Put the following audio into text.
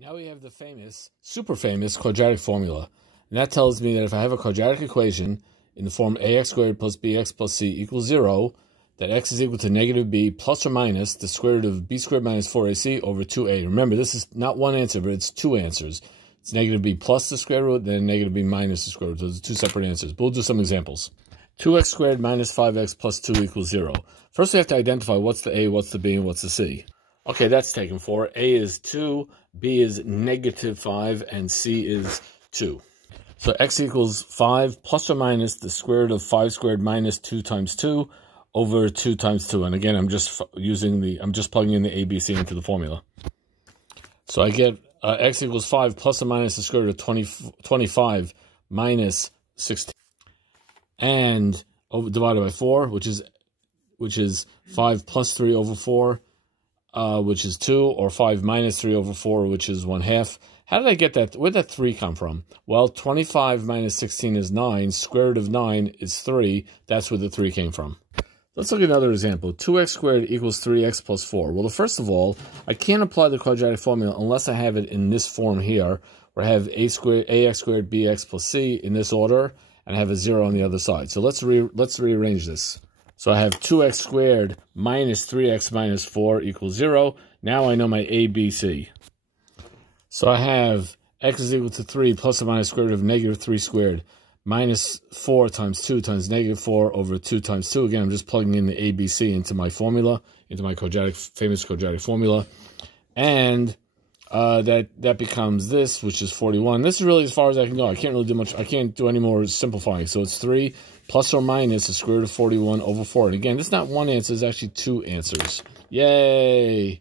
Now we have the famous, super famous quadratic formula. And that tells me that if I have a quadratic equation in the form ax squared plus bx plus c equals 0, that x is equal to negative b plus or minus the square root of b squared minus 4ac over 2a. Remember, this is not one answer, but it's two answers. It's negative b plus the square root, then negative b minus the square root. Those are two separate answers. But we'll do some examples. 2x squared minus 5x plus 2 equals 0. First, we have to identify what's the a, what's the b, and what's the c. Okay, that's taken for. A is 2, b is negative 5, and c is 2. So x equals 5 plus or minus the square root of 5 squared minus 2 times 2 over 2 times 2. And again, I'm just plugging in the a, b, c into the formula. So I get x equals 5 plus or minus the square root of 25 minus 16. And divided by 4, which is 5 plus 3 over 4, which is 2, or 5 minus 3 over 4, which is 1/2. How did I get that? Where did that 3 come from? Well, 25 minus 16 is 9. Square root of 9 is 3. That's where the 3 came from. Let's look at another example. 2x squared equals 3x plus 4. Well, first of all, I can't apply the quadratic formula unless I have it in this form here, where I have ax squared bx plus c in this order, and I have a 0 on the other side. So let's rearrange this. So I have 2x squared minus 3x minus 4 equals 0. Now I know my a, b, c. So I have x is equal to 3 plus or minus square root of negative 3 squared minus 4 times 2 times negative 4 over 2 times 2. Again, I'm just plugging in the a, b, c into my formula, into my famous quadratic formula. And that becomes this, which is 41. This is really as far as I can go. I can't really do much. I can't do any more simplifying. So it's 3 plus or minus the square root of 41 over 4. And again, this is not one answer. It's actually two answers. Yay!